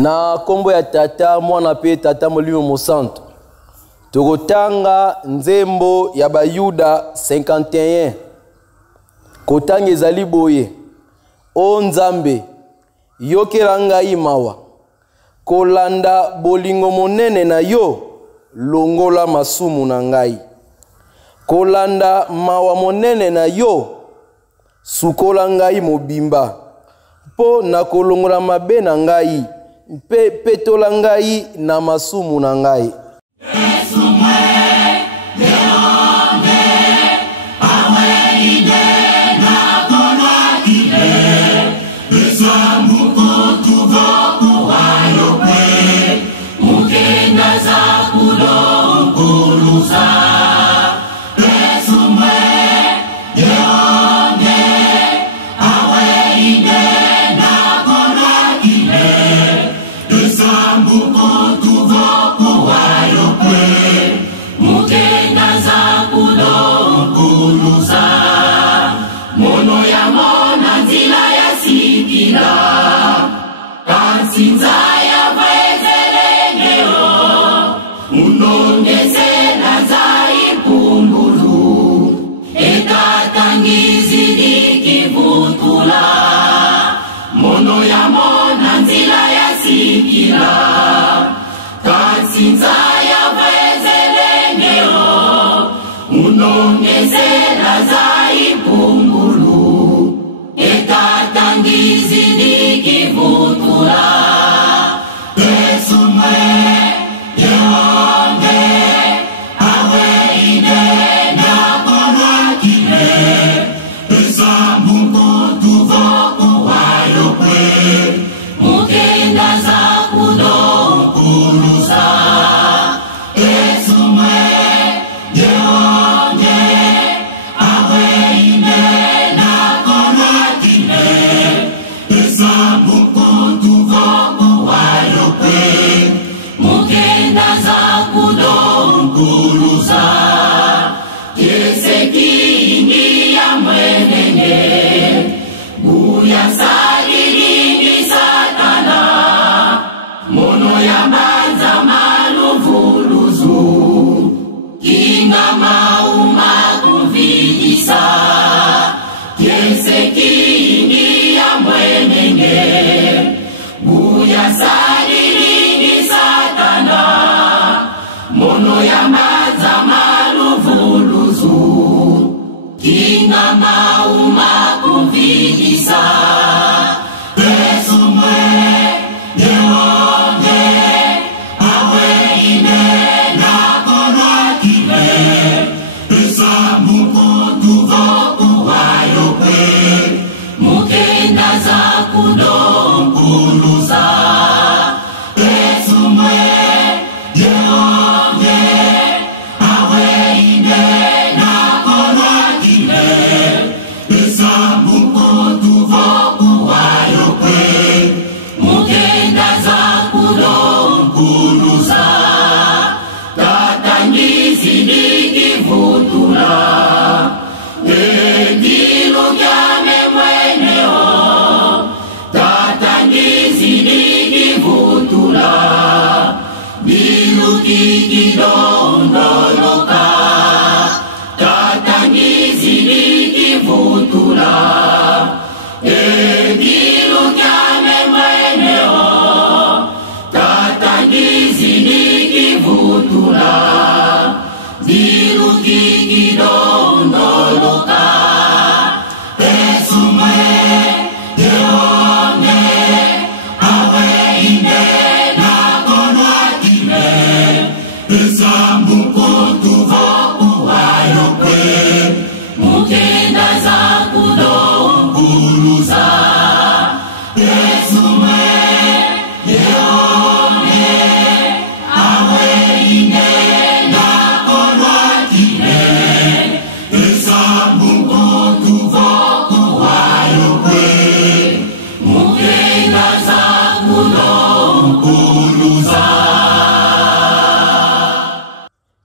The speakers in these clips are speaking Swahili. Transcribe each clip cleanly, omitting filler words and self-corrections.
Na kombo ya tata mwana pe tata molimo mosanto. Tokotanga nzembo ya Bayuda 51. Kotange ezali boye. O Nzambe, yokela ngai mawa. Kolanda bolingo monene na yo, longola masumu na ngai. Kolanda mawa monene na yo, sukola ngai mobimba. Po na kolongola mabe na ngai, mpe petola ngai na masumu na ngai.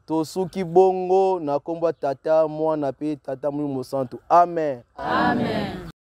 Tosuki bongo na kombo tata mwana pe tata molimo mosanto. Amen. Amen.